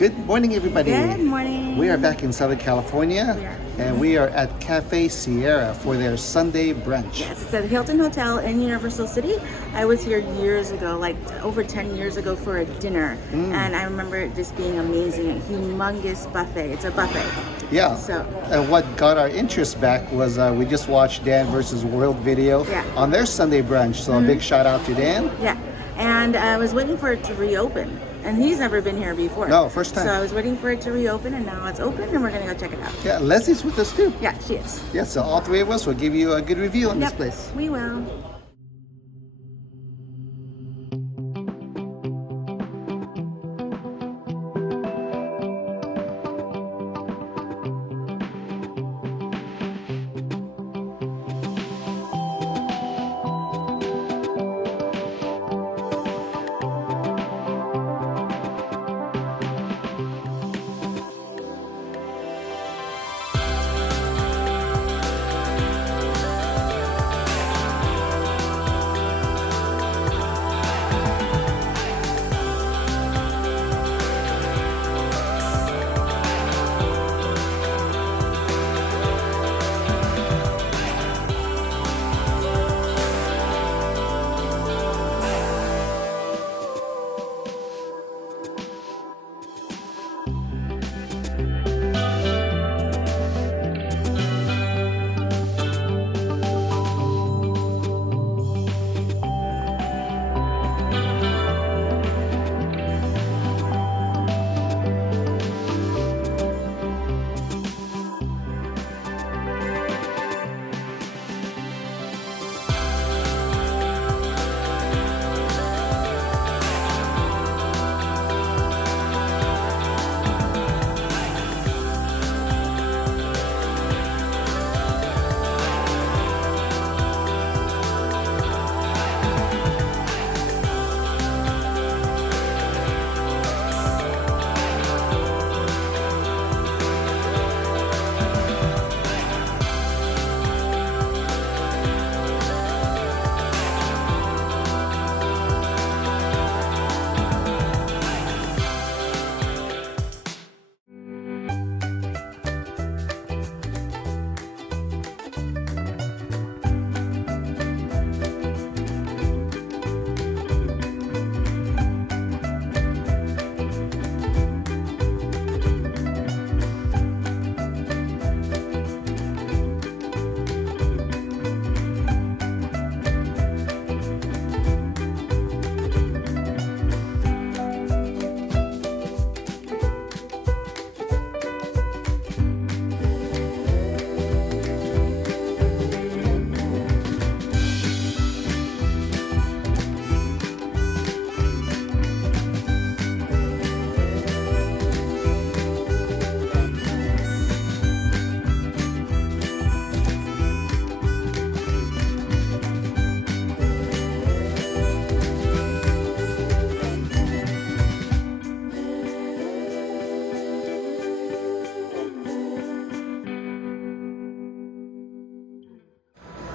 Good morning, everybody. Good morning. We are back in Southern California, and we are at Cafe Sierra for their Sunday brunch. Yes, it's at Hilton Hotel in Universal City. I was here years ago, like over 10 years ago for a dinner, and I remember it just being amazing. A humongous buffet. It's a buffet. Yeah. So. And what got our interest back was we just watched Dan versus World video on their Sunday brunch. So a big shout out to Dan. Yeah. And I was waiting for it to reopen. And he's never been here before. No, first time. So I was waiting for it to reopen, and now it's open, and we're going to go check it out. Yeah, Leslie's with us too. Yeah, she is. Yeah, so all three of us will give you a good review on this place. We will.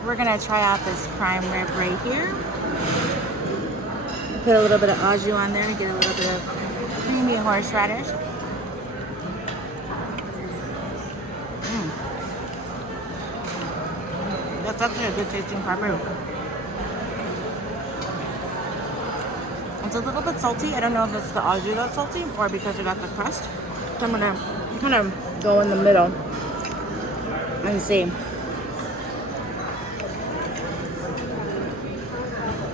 We're gonna try out this prime rib right here. Put a little bit of au jus on there and get a little bit of creamy horseradish. That's actually a good tasting prime rib. It's a little bit salty. I don't know if it's the au jus that's salty or because it got the crust. So I'm gonna kind of go in the middle and see.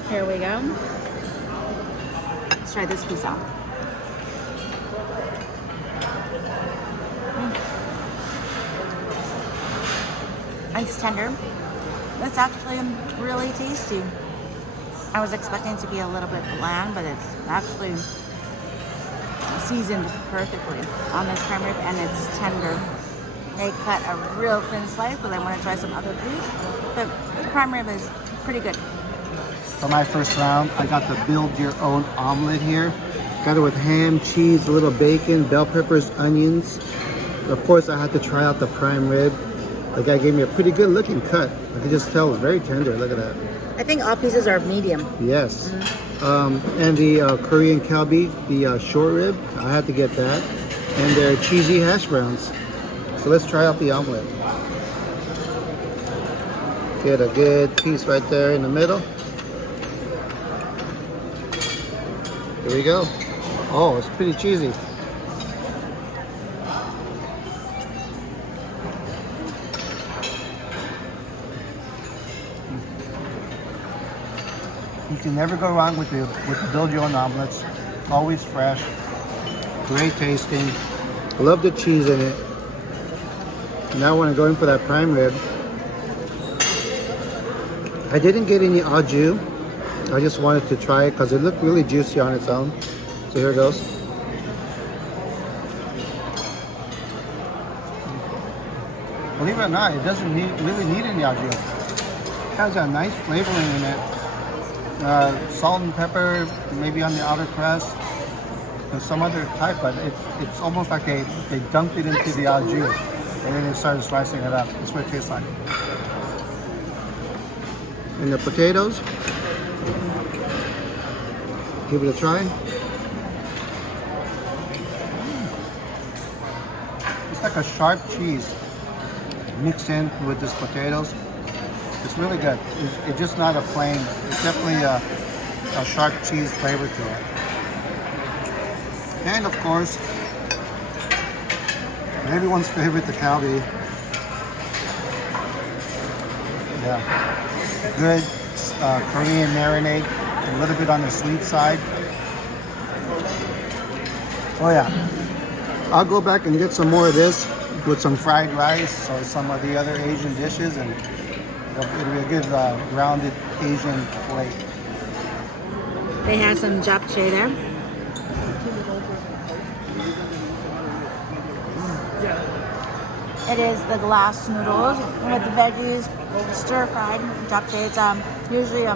Here we go. Let's try this piece out. It's tender. It's actually really tasty. I was expecting it to be a little bit bland, but it's actually seasoned perfectly on this prime rib, and it's tender. They cut a real thin slice, but I want to try some other food. But the prime rib is pretty good. For my first round, I got the build your own omelet here. Got it with ham, cheese, a little bacon, bell peppers, onions. Of course, I had to try out the prime rib. The guy gave me a pretty good looking cut. I could just tell it was very tender. Look at that. I think all pieces are medium. Yes. And the Korean cow beef, the short rib, I had to get that. and their cheesy hash browns. So let's try out the omelet. Get a good piece right there in the middle. Here we go. Oh, it's pretty cheesy. You can never go wrong with the build your own omelets. Always fresh, great tasting. I love the cheese in it. Now when I'm going for that prime rib, I didn't get any au jus. I just wanted to try it because it looked really juicy on its own. So here it goes. Believe it or not, it doesn't really need any au jus. It has a nice flavoring in it. Salt and pepper, maybe on the outer crust, and some other type, but it's almost like they dunked it into the au jus, and then they started slicing it up. That's what it tastes like. And the potatoes, give it a try. It's like a sharp cheese mixed in with these potatoes. It's really good. It's just not a plain, it's definitely a sharp cheese flavor to it. And of course, everyone's favorite, the kalbi. Yeah, good Korean marinade, a little bit on the sweet side. Oh yeah, I'll go back and get some more of this with some fried rice or some of the other Asian dishes, and it'll be a good rounded Asian plate. They have some japchae there. It is the glass noodles with the veggies, stir-fried japchae. It's usually a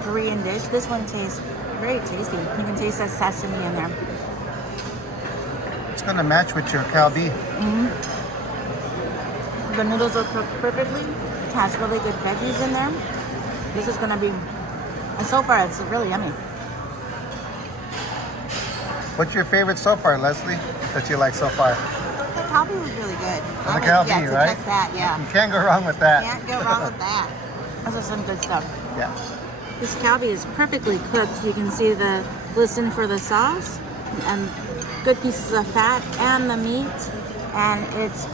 Korean dish. This one tastes very tasty. You can taste that sesame in there. It's gonna match with your kalbi. The noodles are cooked perfectly. It has really good veggies in there. This is gonna be, and so far it's really yummy. What's your favorite so far, Leslie, that you like so far? The kalbi was really good. The kalbi, yeah, right? Just that, yeah. You can't go wrong with that. Can't go wrong with that. Those are some good stuff. Yeah. This kalbi is perfectly cooked. You can see the glisten for the sauce and good pieces of fat and the meat, and it's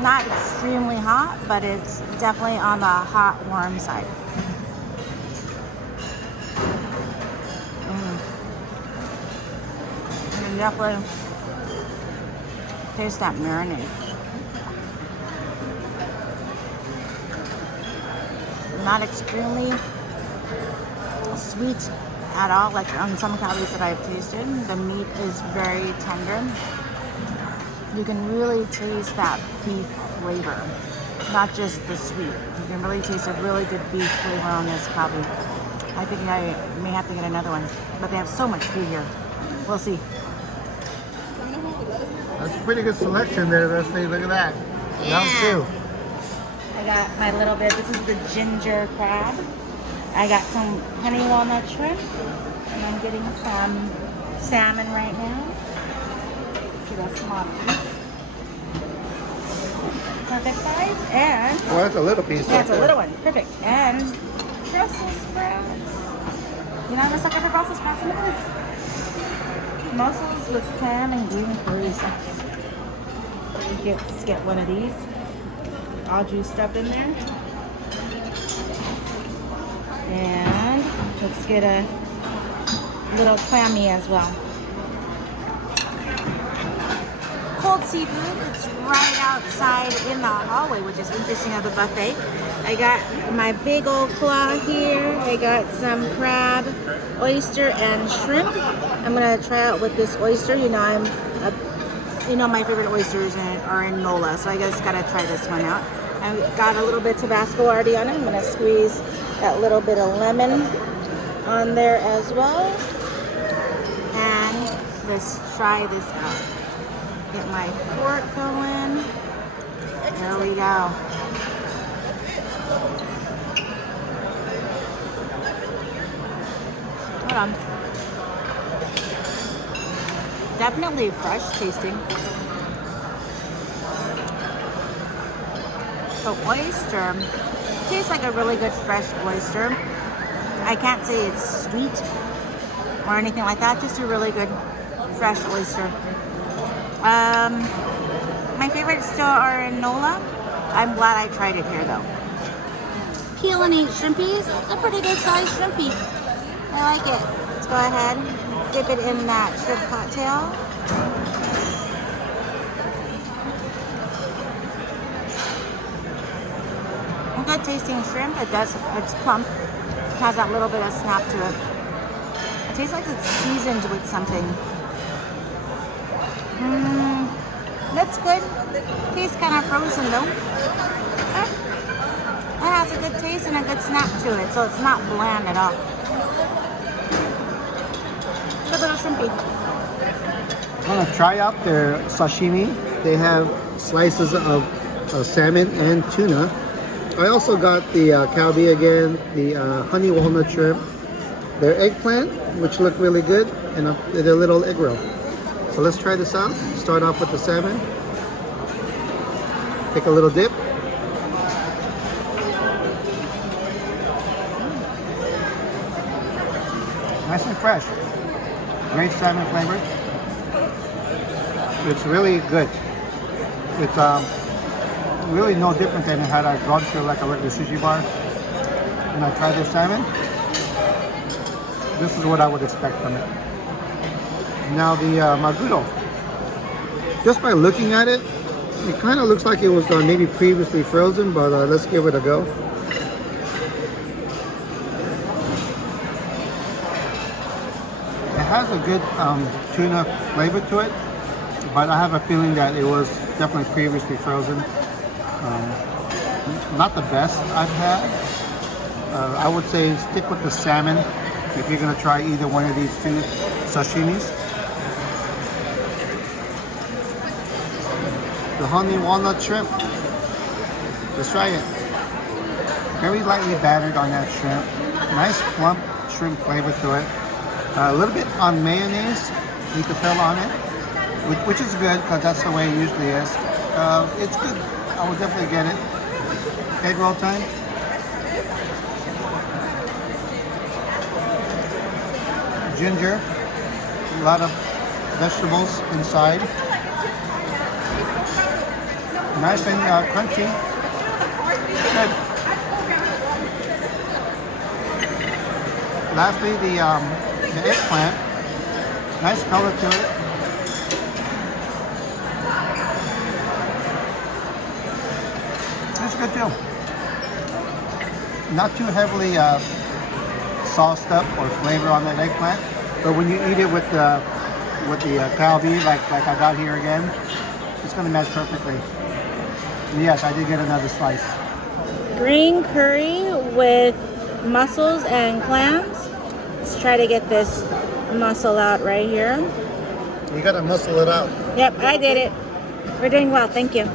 not extremely hot, but it's definitely on the hot, warm side. You can definitely taste that marinade. Not extremely sweet at all, like on some kalbis that I've tasted. The meat is very tender. You can really taste that beef flavor, not just the sweet. You can really taste a really good beef flavor on this kalbi. I think I may have to get another one, but they have so much food here. We'll see. That's a pretty good selection there, Leslie. Look at that. Yeah. Round two. I got my little bit. This is the ginger crab. I got some honey walnut shrimp, and I'm getting some salmon right now. Get a small piece. Perfect size, and Well, that's a little piece. yeah, it's a little one. Perfect. And Brussels sprouts. You know, I'm a sucker for Brussels sprouts. Look at this. Mussels with clam and green curry sauce. Let's get one of these. All juiced up in there. And let's get a little clammy as well. Cold seafood. It's right outside in the hallway, which is interesting at the buffet. I got my big old claw here. I got some crab, oyster, and shrimp. I'm gonna try out with this oyster. You know, my favorite oysters are in Nola, so I just gotta try this one out. I got a little bit of Tabasco already on it. I'm gonna squeeze that little bit of lemon on there as well. And let's try this out. Get my fork going. There we go. Hold on. Definitely fresh tasting. The oyster tastes like a really good fresh oyster. I can't say it's sweet or anything like that, just a really good fresh oyster. My favorites still are in Nola. I'm glad I tried it here though. Peel and eat shrimpies. It's a pretty good sized shrimpy. I like it. Let's go ahead, dip it in that shrimp cocktail. A good tasting shrimp. It's plump. It has that little bit of snap to it. It tastes like it's seasoned with something. That's good. Tastes kind of frozen though. It has a good taste and a good snap to it, so it's not bland at all. Good little shrimpy. I'm gonna try out their sashimi. They have slices of salmon and tuna. I also got the kalbi again, the honey walnut shrimp, their eggplant, which look really good, and their little egg roll. So let's try this out. Start off with the salmon. Take a little dip. Nice and fresh. Great salmon flavor. It's really good. It's really no different than had I gone to like a regular sushi bar and I tried this salmon. This is what I would expect from it. Now the maguro. Just by looking at it, it kind of looks like it was maybe previously frozen, but let's give it a go. It has a good tuna flavor to it, but I have a feeling that it was definitely previously frozen. Not the best I've had. I would say stick with the salmon if you're going to try either one of these two sashimis. The honey walnut shrimp. Let's try it. Very lightly battered on that shrimp. Nice plump shrimp flavor to it. A little bit on mayonnaise, you can tell on it, which is good because that's the way it usually is. It's good. I would definitely get it. Egg roll time. Ginger. A lot of vegetables inside. Nice and crunchy. Good. Lastly, the eggplant. Nice color to it. It's good too. Not too heavily sauced up or flavor on that eggplant, but when you eat it with the kalbi, like I got here again, it's going to match perfectly. And yes, I did get another slice. Green curry with mussels and clams. Let's try to get this mussel out right here. You got to muscle it out. Yep, I did it. We're doing well, thank you.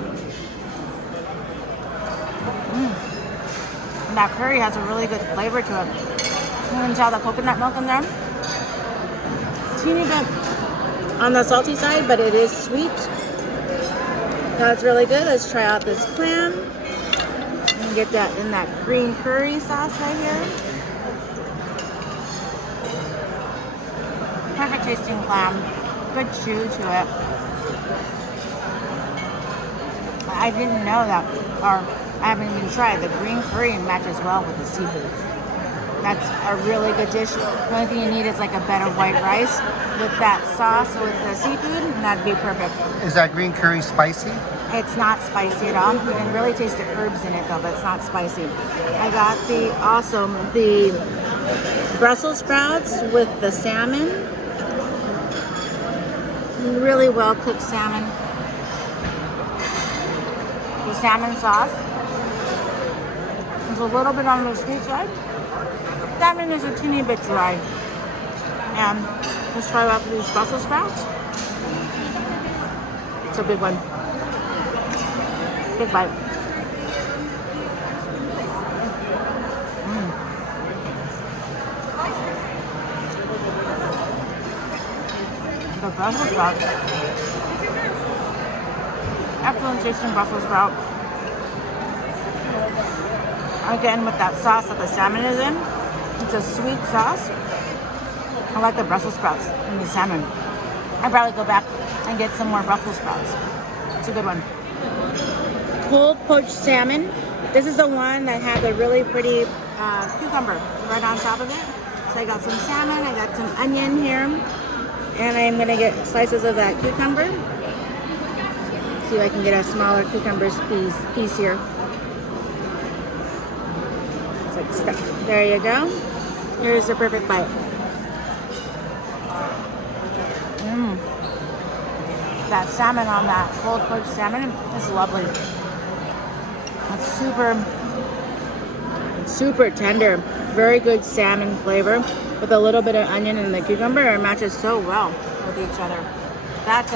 And that curry has a really good flavor to it. You can tell the coconut milk in there. Teeny bit on the salty side, but it is sweet. That's really good. Let's try out this clam. And get that in that green curry sauce right here. Perfect tasting clam. Good chew to it. I didn't know that, or I haven't even tried. The green curry matches well with the seafood. That's a really good dish. The only thing you need is like a bed of white rice with that sauce with the seafood, and that'd be perfect. Is that green curry spicy? It's not spicy at all. You can really taste the herbs in it though, but it's not spicy. I got the Brussels sprouts with the salmon. Really well cooked salmon. The salmon sauce. It's a little bit on the sweet side. Salmon is a teeny bit dry. And let's try out these Brussels sprouts. It's a big one. Big bite. The Brussels sprout. Excellent tasting Brussels sprout. Again, with that sauce that the salmon is in, it's a sweet sauce. I like the Brussels sprouts and the salmon. I'd probably go back and get some more Brussels sprouts. It's a good one. Cold poached salmon. This is the one that had the really pretty cucumber right on top of it. So I got some salmon, I got some onion here, and I'm gonna get slices of that cucumber. See if I can get a smaller cucumber piece here. It's like stuck. There you go. Here's the perfect bite. That salmon on that cold poached salmon is lovely. It's super tender. Very good salmon flavor with a little bit of onion and the cucumber. It matches so well with each other. That's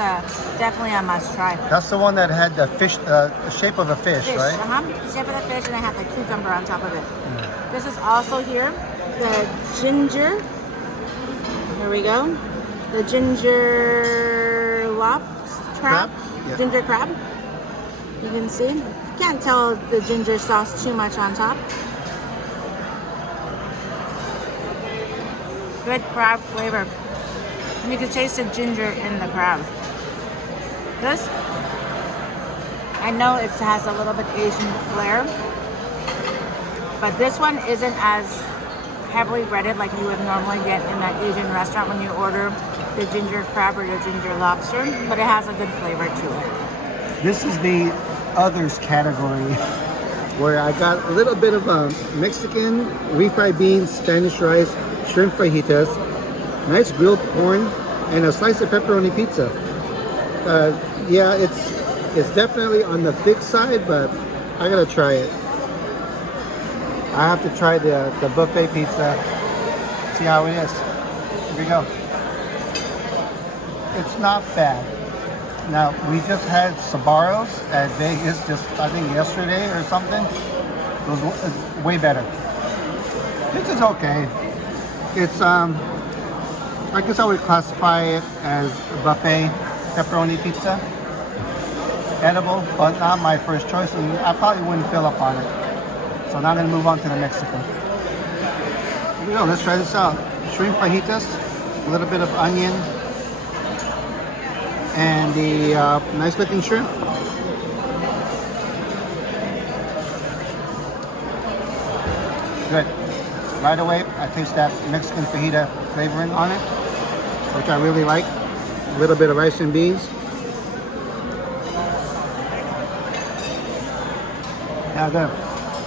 definitely a must try. That's the one that had the fish, the shape of a fish, right? The shape of the fish, and I have the cucumber on top of it. This is also here, the ginger. Here we go. The ginger crab. Yeah. Ginger crab. You can see. You can't tell the ginger sauce too much on top. Good crab flavor. And you can taste the ginger in the crab. This, I know it has a little bit Asian flair, but this one isn't as heavily breaded like you would normally get in that Asian restaurant when you order the ginger crab or the ginger lobster, but it has a good flavor to it. This is the others category where I got a little bit of Mexican refried beans, Spanish rice, shrimp fajitas, nice grilled corn, and a slice of pepperoni pizza. Yeah, it's definitely on the thick side, but I gotta try it. I have to try the buffet pizza, see how it is. Here we go. It's not bad. Now, we just had Sbarro's at Vegas I think yesterday or something. It was way better. This is okay. It's, I guess I would classify it as a buffet pepperoni pizza. Edible, but not my first choice, and I probably wouldn't fill up on it. So now I'm gonna move on to the Mexican. Here we go, let's try this out. Shrimp fajitas, a little bit of onion, and the nice looking shrimp. Good. Right away, I taste that Mexican fajita flavoring on it, which I really like. A little bit of rice and beans. Yeah, good.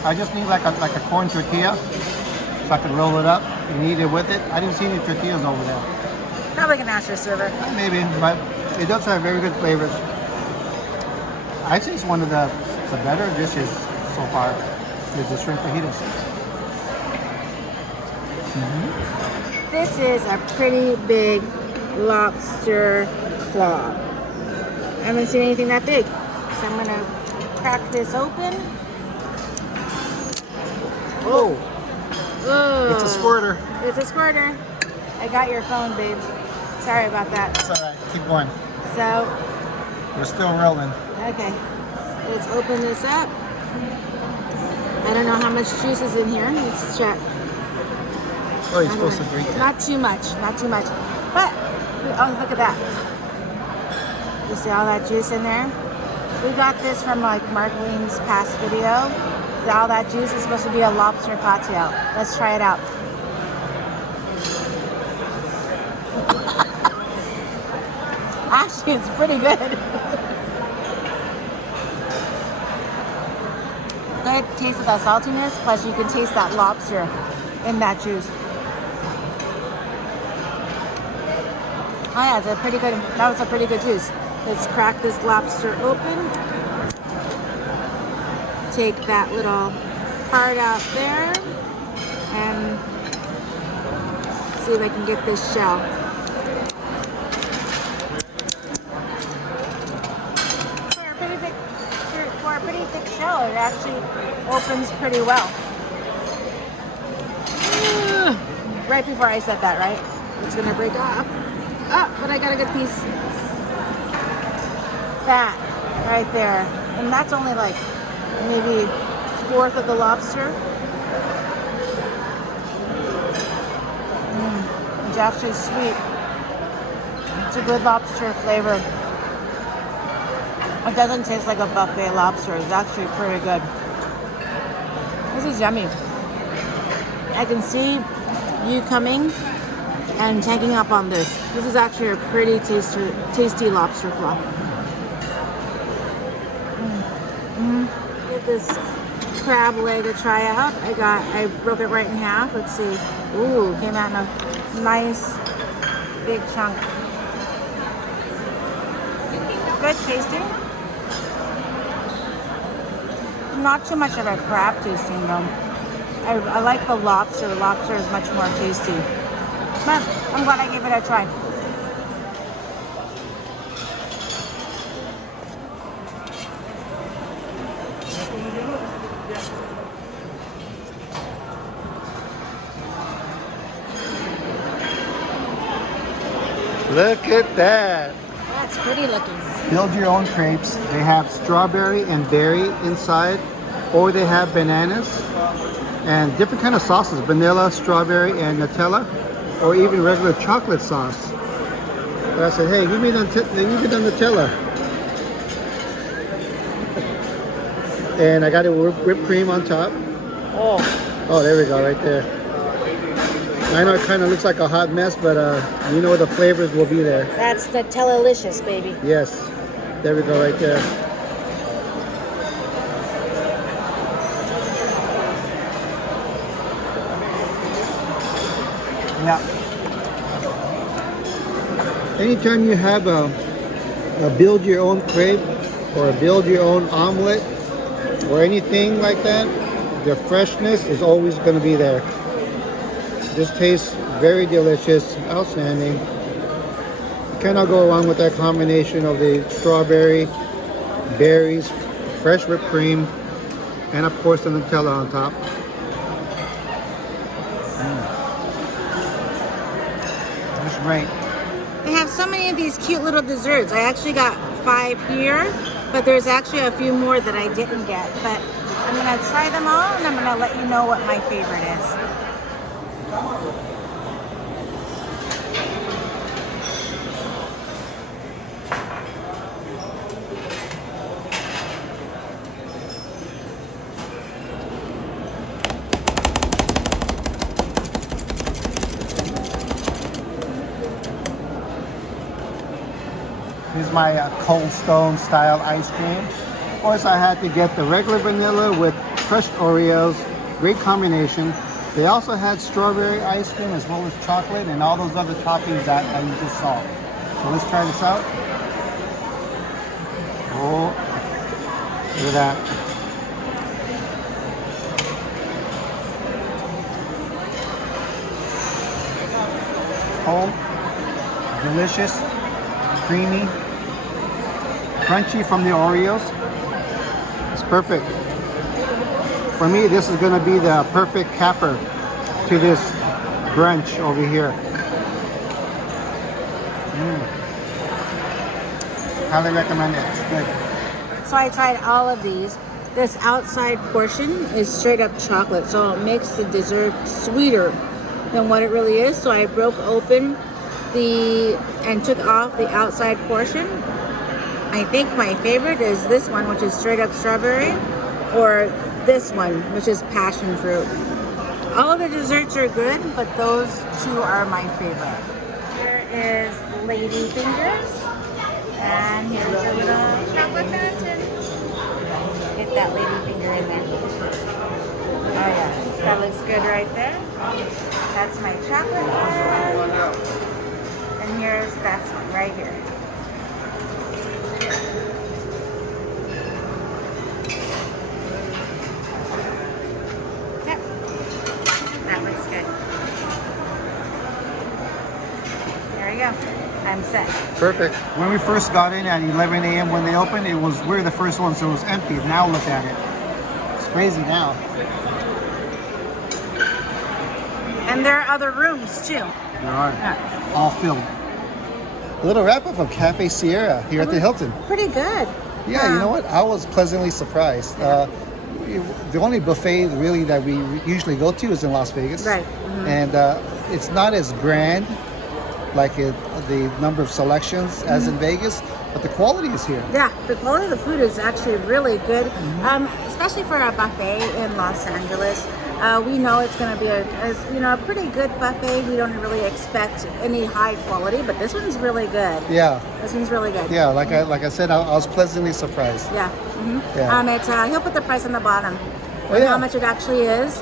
I just need like a corn tortilla so I can roll it up and eat it with it. I didn't see any tortillas over there. Probably can ask your server. Maybe, but it does have very good flavors. I'd say it's one of the better dishes so far is the shrimp fajitas. This is a pretty big lobster claw. I haven't seen anything that big. So I'm gonna crack this open. Oh! It's a squirter. It's a squirter. I got your phone, babe. Sorry about that. It's alright, keep going. So, we're still rolling. Okay, let's open this up. I don't know how much juice is in here. Let's check. Oh, you're supposed to drink it. Not too much, not too much. But, oh, look at that. You see all that juice in there? We got this from like Mark Wing's past video. All that juice is supposed to be a lobster cocktail. Let's try it out. Actually, it's pretty good. Good taste of that saltiness, plus you can taste that lobster in that juice. Oh yeah, it's a pretty good, that was a pretty good juice. Let's crack this lobster open. Take that little part out there and see if I can get this shell. For a pretty thick shell, it actually opens pretty well. Right before I said that, right? It's gonna break off. Oh, but I got a good piece. That right there. And that's only like maybe a fourth of the lobster. It's actually sweet. It's a good lobster flavor. It doesn't taste like a buffet lobster. It's actually pretty good. This is yummy. I can see you coming and taking up on this. This is actually a pretty tasty lobster claw. Get this crab leg to try out. I broke it right in half. Let's see. Ooh, came out in a nice big chunk. Good tasting. Not too much of a crab tasting though. I like the lobster. The lobster is much more tasty. But I'm glad I gave it a try. Look at that. That's pretty looking. Build your own crepes. They have strawberry and berry inside, or they have bananas and different kind of sauces, vanilla, strawberry, and Nutella, or even regular chocolate sauce. But I said, hey, give me the Nutella. And I got it with whipped cream on top. Oh, there we go, right there. I know it kind of looks like a hot mess, but you know the flavors will be there. That's Nutella-licious, baby. Yes, there we go, right there. Yeah. Anytime you have a build your own crepe or a build your own omelet or anything like that, the freshness is always going to be there. This tastes very delicious, outstanding. You cannot go wrong with that combination of the strawberry, berries, fresh whipped cream, and of course the Nutella on top. That's great. They have so many of these cute little desserts. I actually got 5 here, but there's actually a few more that I didn't get. But I'm gonna try them all and I'm gonna let you know what my favorite is. Here's my Cold Stone style ice cream. Of course, I had to get the regular vanilla with crushed Oreos. Great combination. They also had strawberry ice cream as well as chocolate and all those other toppings that you just saw. So let's try this out. Oh, look at that. Cold, delicious, creamy, crunchy from the Oreos. It's perfect. For me, this is going to be the perfect capper to this brunch over here. Highly recommend it. It's good. So I tried all of these. This outside portion is straight up chocolate, so it makes the dessert sweeter than what it really is. So I broke open and took off the outside portion. I think my favorite is this one, which is straight up strawberry, or this one, which is passion fruit. All of the desserts are good, but those two are my favorite. Here is Lady Fingers, and here's a little chocolate fountain. Get that lady finger in there. Oh yeah, that looks good right there. That's my chocolate one. And here's that one right here. I'm set. Perfect. When we first got in at 11 a.m. when they opened, we're the first ones, so it was empty. Now look at it. It's crazy now. And there are other rooms too. There are. Yeah. All filled. A little wrap-up of Cafe Sierra here at the Hilton. Pretty good. Yeah, you know what? I was pleasantly surprised. The only buffet really that we usually go to is in Las Vegas. Right. And it's not as grand, like the number of selections as in Vegas, but the quality is here. Yeah, the quality of the food is actually really good, especially for a buffet in Los Angeles. We know it's going to be a pretty good buffet. We don't really expect any high quality, but this one's really good. Yeah. This one's really good. Yeah, like I said, I was pleasantly surprised. Yeah. Yeah. He'll put the price on the bottom. Oh, yeah. How much it actually is.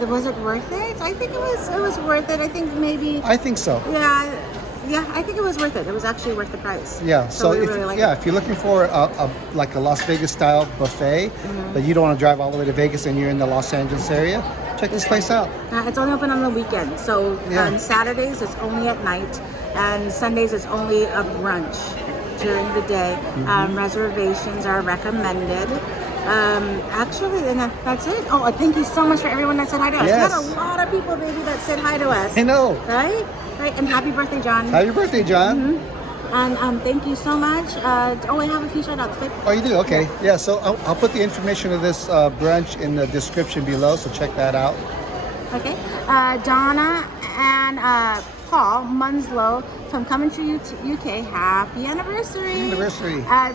Was it worth it? I think it was worth it. I think maybe. I think so. Yeah, I think it was worth it. It was actually worth the price. Yeah. So we if really like if you're looking for a Las Vegas style buffet, but you don't want to drive all the way to Vegas and you're in the Los Angeles area, check this place out. It's only open on the weekend. So on Saturdays it's only at night, and Sundays it's only a brunch during the day. Reservations are recommended. Actually, and that's it. Oh, thank you so much for everyone that said hi to us. Yes. We had a lot of people, baby, that said hi to us. I know. Right? And happy birthday, John. Happy birthday, John. And thank you so much. I have a few shout outs, babe. Oh, you do? Okay. Yeah, so I'll put the information of this brunch in the description below, so check that out. Okay. Donna and Paul Munslow from Coventry, UK. Happy anniversary.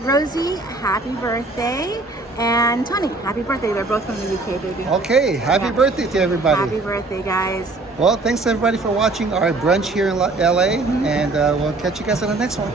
Rosie, happy birthday. And Tony, happy birthday. They're both from the UK, baby. Okay. Happy birthday to everybody. Happy birthday, guys. Well, thanks everybody for watching our brunch here in LA, and we'll catch you guys on the next one.